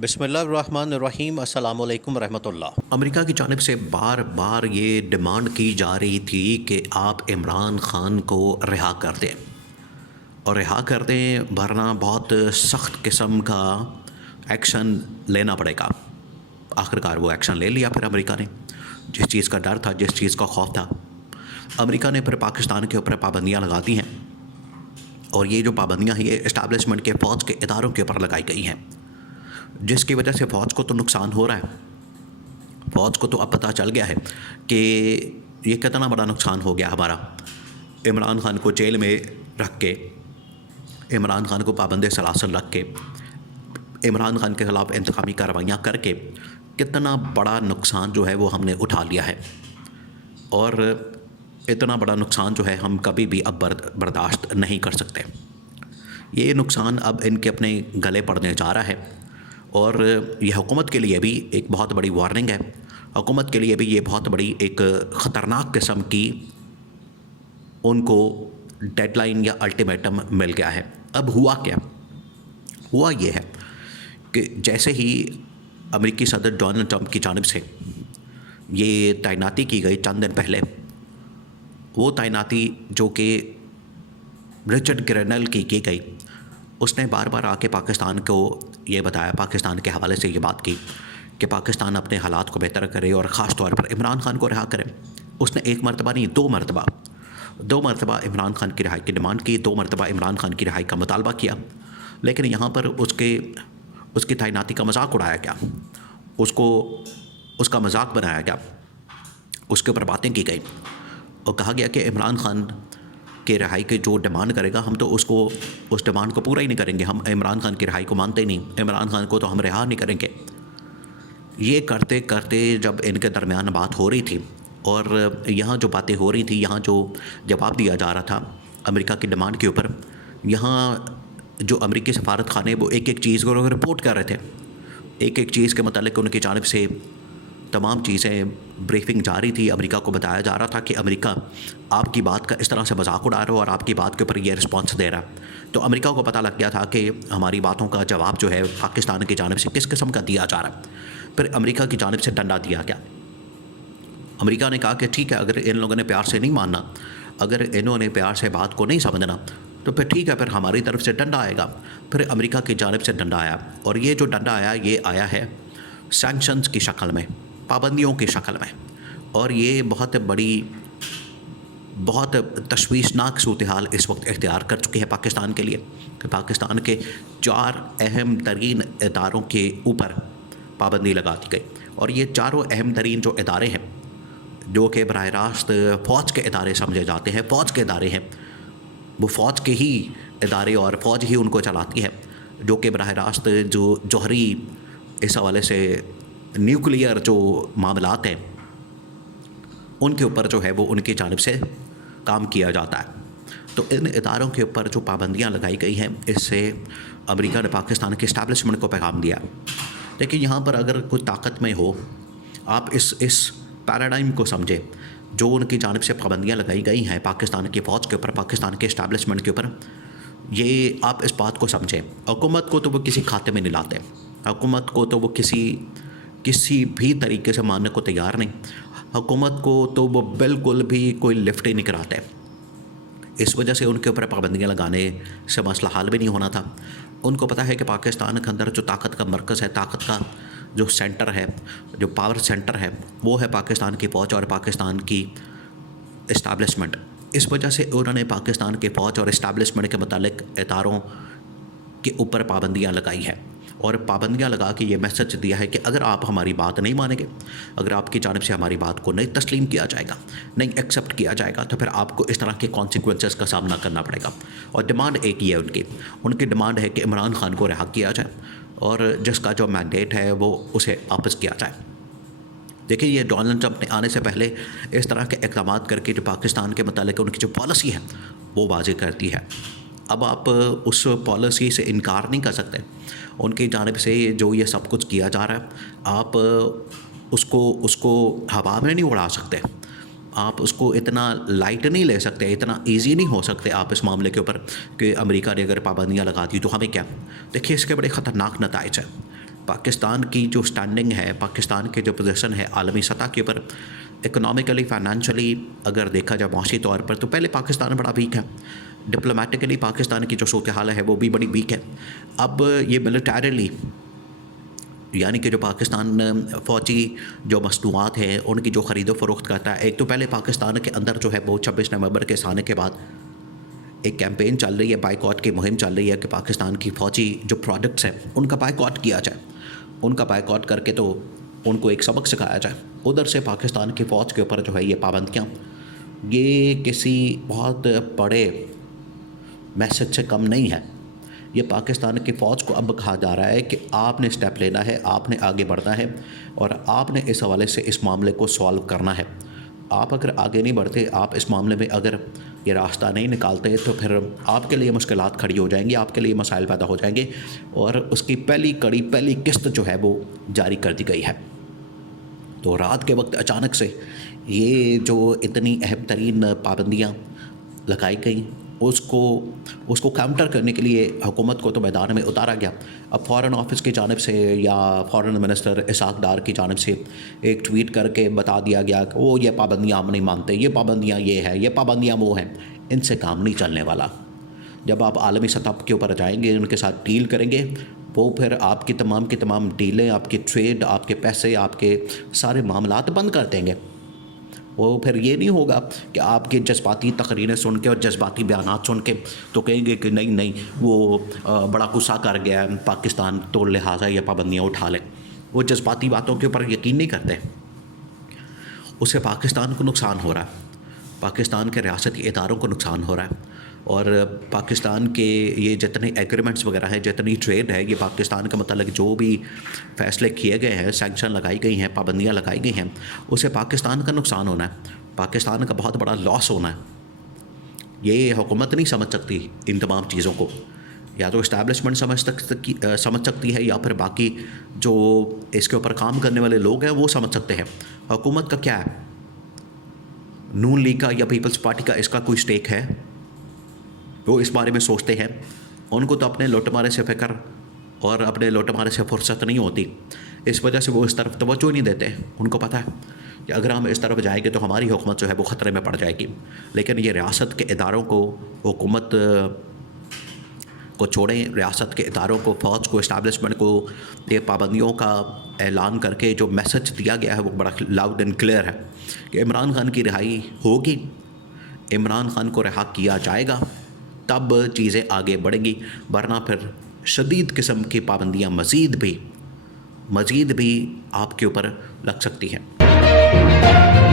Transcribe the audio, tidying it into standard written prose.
بسم اللہ الرحمن الرحیم، السلام علیکم ورحمۃ اللہ۔ امریکہ کی جانب سے بار بار یہ ڈیمانڈ کی جا رہی تھی کہ آپ عمران خان کو رہا کر دیں اور رہا کر دیں، ورنہ بہت سخت قسم کا ایکشن لینا پڑے گا۔ آخرکار وہ ایکشن لے لیا پھر امریکہ نے، جس چیز کا ڈر تھا، جس چیز کا خوف تھا۔ امریکہ نے پھر پاکستان کے اوپر پابندیاں لگا دی ہیں، اور یہ جو پابندیاں ہیں یہ اسٹیبلشمنٹ کے فوج کے اداروں کے اوپر لگائی گئی ہیں، جس کی وجہ سے فوج کو تو نقصان ہو رہا ہے۔ فوج کو تو اب پتہ چل گیا ہے کہ یہ کتنا بڑا نقصان ہو گیا ہمارا۔ عمران خان کو جیل میں رکھ کے، عمران خان کو پابند سلاسل رکھ کے، عمران خان کے خلاف انتقامی کارروائیاں کر کے کتنا بڑا نقصان جو ہے وہ ہم نے اٹھا لیا ہے، اور اتنا بڑا نقصان جو ہے ہم کبھی بھی اب برداشت نہیں کر سکتے۔ یہ نقصان اب ان کے اپنے گلے پڑنے جا رہا ہے، اور یہ حکومت کے لیے بھی ایک بہت بڑی وارننگ ہے۔ حکومت کے لیے بھی یہ بہت بڑی ایک خطرناک قسم کی ان کو ڈیڈ لائن یا الٹیمیٹم مل گیا ہے۔ اب ہوا کیا؟ ہوا یہ ہے کہ جیسے ہی امریکی صدر ڈونلڈ ٹرمپ کی جانب سے یہ تعیناتی کی گئی چند دن پہلے، وہ تعیناتی جو کہ رچرڈ گرینل کی گئی، اس نے بار بار آ کے پاکستان کو یہ بتایا، پاکستان کے حوالے سے یہ بات کی کہ پاکستان اپنے حالات کو بہتر کرے اور خاص طور پر عمران خان کو رہا کرے۔ اس نے ایک مرتبہ نہیں، دو مرتبہ عمران خان کی رہائی کی ڈیمانڈ کی، 2 مرتبہ عمران خان کی رہائی کا مطالبہ کیا، لیکن یہاں پر اس کی تعیناتی کا مذاق اڑایا گیا، اس کا مذاق بنایا گیا، اس کے اوپر باتیں کی گئی، اور کہا گیا کہ عمران خان کے رہائی کے جو ڈیمانڈ کرے گا ہم تو اس ڈیمانڈ کو پورا ہی نہیں کریں گے، ہم عمران خان کی رہائی کو مانتے ہی نہیں، عمران خان کو تو ہم رہا نہیں کریں گے۔ یہ کرتے کرتے جب ان کے درمیان بات ہو رہی تھی، اور یہاں جو باتیں ہو رہی تھی، یہاں جو جواب دیا جا رہا تھا امریکہ کی ڈیمانڈ کے اوپر، یہاں جو امریکی سفارت خانے وہ ایک ایک چیز کو رپورٹ کر رہے تھے، ایک ایک چیز کے متعلق ان کی جانب سے تمام چیزیں بریفنگ جاری تھی۔ امریکہ کو بتایا جا رہا تھا کہ امریکہ آپ کی بات کا اس طرح سے مذاق اڑا رہا ہے اور آپ کی بات کے اوپر یہ رسپانس دے رہا ہے، تو امریکہ کو پتہ لگ گیا تھا کہ ہماری باتوں کا جواب جو ہے پاکستان کی جانب سے کس قسم کا دیا جا رہا ہے۔ پھر امریکہ کی جانب سے ڈنڈا دیا گیا۔ امریکہ نے کہا کہ ٹھیک ہے، اگر ان لوگوں نے پیار سے نہیں ماننا، اگر انہوں نے پیار سے بات کو نہیں سمجھنا، تو پھر ٹھیک ہے، پھر ہماری طرف سے ڈنڈا آئے گا۔ پھر امریکہ کی جانب سے ڈنڈا آیا، اور یہ جو ڈنڈا آیا یہ آیا ہے سینکشنز کی شکل میں، پابندیوں کی شکل میں، اور یہ بہت بڑی، بہت تشویشناک صورتحال اس وقت اختیار کر چکے ہیں پاکستان کے لیے، کہ پاکستان کے 4 اہم ترین اداروں کے اوپر پابندی لگا دی گئی، اور یہ چاروں اہم ترین جو ادارے ہیں، جو کہ براہ راست فوج کے ادارے سمجھے جاتے ہیں، فوج کے ادارے ہیں، وہ فوج کے ہی ادارے اور فوج ہی ان کو چلاتی ہے، جو کہ براہ راست جو جوہری اس حوالے سے نیوکلیئر جو معاملات ہیں ان کے اوپر جو ہے وہ ان کی جانب سے کام کیا جاتا ہے۔ تو ان اداروں کے اوپر جو پابندیاں لگائی گئی ہیں، اس سے امریکہ نے پاکستان کے اسٹیبلشمنٹ کو پیغام دیا۔ لیکن یہاں پر اگر کوئی طاقت میں ہو، آپ اس پیراڈائم کو سمجھیں، جو ان کی جانب سے پابندیاں لگائی گئی ہیں پاکستان کی فوج کے اوپر، پاکستان کے اسٹیبلشمنٹ کے اوپر، یہ آپ اس بات کو سمجھیں۔ حکومت کو تو وہ کسی کھاتے میں نہیں لاتے، حکومت کو تو وہ کسی بھی طریقے سے ماننے کو تیار نہیں، حکومت کو تو وہ بالکل بھی کوئی لفٹ ہی نہیں کراتے۔ اس وجہ سے ان کے اوپر پابندیاں لگانے سے مسئلہ حل بھی نہیں ہونا تھا۔ ان کو پتہ ہے کہ پاکستان کے اندر جو طاقت کا مرکز ہے، طاقت کا جو سینٹر ہے، جو پاور سینٹر ہے، وہ ہے پاکستان کی فوج اور پاکستان کی اسٹیبلشمنٹ۔ اس وجہ سے انہوں نے پاکستان کی فوج اور اسٹیبلشمنٹ کے متعلق اداروں کے اوپر پابندیاں لگائی ہے، اور پابندیاں لگا کے یہ میسج دیا ہے کہ اگر آپ ہماری بات نہیں مانیں گے، اگر آپ کی جانب سے ہماری بات کو نہیں تسلیم کیا جائے گا، نہیں ایکسیپٹ کیا جائے گا، تو پھر آپ کو اس طرح کے کانسیکوینسز کا سامنا کرنا پڑے گا۔ اور ڈیمانڈ ایک ہی ہے ان کی ڈیمانڈ ہے کہ عمران خان کو رہا کیا جائے، اور جس کا جو مینڈیٹ ہے وہ اسے واپس کیا جائے۔ دیکھیے، یہ ڈونلڈ ٹرمپ نے آنے سے پہلے اس طرح کے اقدامات کر کے جو پاکستان کے متعلق ان کی جو پالیسی ہے وہ واضح کرتی ہے۔ اب آپ اس پالیسی سے انکار نہیں کر سکتے، ان کی جانب سے جو یہ سب کچھ کیا جا رہا ہے، آپ اس کو ہوا میں نہیں اڑا سکتے، آپ اس کو اتنا لائٹ نہیں لے سکتے، اتنا ایزی نہیں ہو سکتے آپ اس معاملے کے اوپر کہ امریکہ نے اگر پابندیاں لگا دی تو ہمیں کیا۔ دیکھیے، اس کے بڑے خطرناک نتائج ہیں، پاکستان کی جو سٹینڈنگ ہے، پاکستان کے جو پوزیشن ہے عالمی سطح کے اوپر، اکنامیکلی، فائنینشلی اگر دیکھا جائے معاشی طور پر، تو پہلے پاکستان بڑا ویک ہے. ڈپلومیٹکلی پاکستان کی جو صورتحال ہے وہ بھی بڑی ویک ہے. اب یہ ملٹریلی، یعنی کہ جو پاکستان فوجی جو مصنوعات ہیں ان کی جو خرید و فروخت کرتا ہے، ایک تو پہلے پاکستان کے اندر جو ہے وہ 26 نومبر کے آنے کے بعد ایک کیمپین چل رہی ہے، بائیکاٹ کی مہم چل رہی ہے کہ پاکستان کی فوجی جو پروڈکٹس ہیں ان کا بائیکاٹ کیا جائے. ان کا بائیکاٹ کر کے تو ان کو ایک سبق سکھایا جائے. ادھر سے پاکستان کی فوج کے اوپر جو ہے یہ پابندیاں، یہ کسی بہت بڑے میسج سے کم نہیں ہے. یہ پاکستان کی فوج کو اب کہا جا رہا ہے کہ آپ نے اسٹیپ لینا ہے، آپ نے آگے بڑھنا ہے، اور آپ نے اس حوالے سے اس معاملے کو سالو کرنا ہے. آپ اگر آگے نہیں بڑھتے، آپ اس معاملے میں اگر یہ راستہ نہیں نکالتے، تو پھر آپ کے لیے مشکلات کھڑی ہو جائیں گی، آپ کے لیے مسائل پیدا ہو جائیں گے. اور اس کی پہلی کڑی، پہلی قسط جو ہے وہ جاری کر دی گئی ہے. تو رات کے وقت اچانک سے یہ جو اتنی اہم ترین پابندیاں لگائی گئیں، اس کو کاؤنٹر کرنے کے لیے حکومت کو تو میدان میں اتارا گیا. اب فارن آفس کی جانب سے یا فارن منسٹر اسحاق ڈار کی جانب سے ایک ٹویٹ کر کے بتا دیا گیا کہ وہ یہ پابندیاں ہم نہیں مانتے، یہ پابندیاں یہ ہیں، یہ پابندیاں وہ ہیں. ان سے کام نہیں چلنے والا. جب آپ عالمی سطح کے اوپر جائیں گے، ان کے ساتھ ڈیل کریں گے، وہ پھر آپ کی تمام ڈیلیں، آپ کی ٹریڈ، آپ کے پیسے، آپ کے سارے معاملات بند کر دیں گے. وہ پھر یہ نہیں ہوگا کہ آپ کے جذباتی تقریریں سن کے اور جذباتی بیانات سن کے تو کہیں گے کہ نہیں وہ بڑا غصہ کر گیا پاکستان تو لہٰذا یہ پابندیاں اٹھا لیں. وہ جذباتی باتوں کے اوپر یقین نہیں کرتے. اس سے پاکستان کو نقصان ہو رہا ہے، پاکستان کے ریاستی اداروں کو نقصان ہو رہا ہے. اور پاکستان کے یہ جتنے ایگریمنٹس وغیرہ ہیں، جتنی ٹریڈ ہے، یہ پاکستان کا متعلق جو بھی فیصلے کیے گئے ہیں، سینکشن لگائی گئی ہیں، پابندیاں لگائی گئی ہیں، اسے پاکستان کا نقصان ہونا ہے، پاکستان کا بہت بڑا لاس ہونا ہے. یہ حکومت نہیں سمجھ سکتی ان تمام چیزوں کو. یا تو اسٹیبلشمنٹ سمجھ سکتی ہے، یا پھر باقی جو اس کے اوپر کام کرنے والے لوگ ہیں وہ سمجھ سکتے ہیں. حکومت کا کیا ہے؟ نون لیگ کا یا پیپلز پارٹی کا اس کا کوئی سٹیک ہے؟ وہ اس بارے میں سوچتے ہیں. ان کو تو اپنے لوٹ مارے سے فکر اور اپنے لوٹ مارے سے فرصت نہیں ہوتی، اس وجہ سے وہ اس طرف توجہ نہیں دیتے. ان کو پتہ ہے کہ اگر ہم اس طرف جائیں گے تو ہماری حکومت جو ہے وہ خطرے میں پڑ جائے گی. لیکن یہ ریاست کے اداروں کو، حکومت کو چھوڑیں، ریاست کے اداروں کو، فوج کو، اسٹیبلشمنٹ کو یہ پابندیوں کا اعلان کر کے جو میسج دیا گیا ہے وہ بڑا لاؤڈ اینڈ کلیئر ہے کہ عمران خان کی رہائی ہوگی، عمران خان کو رہا کیا جائے گا، تب چیزیں آگے بڑھیں گی. ورنہ پھر شدید قسم کی پابندیاں مزید بھی آپ کے اوپر لگ سکتی ہیں.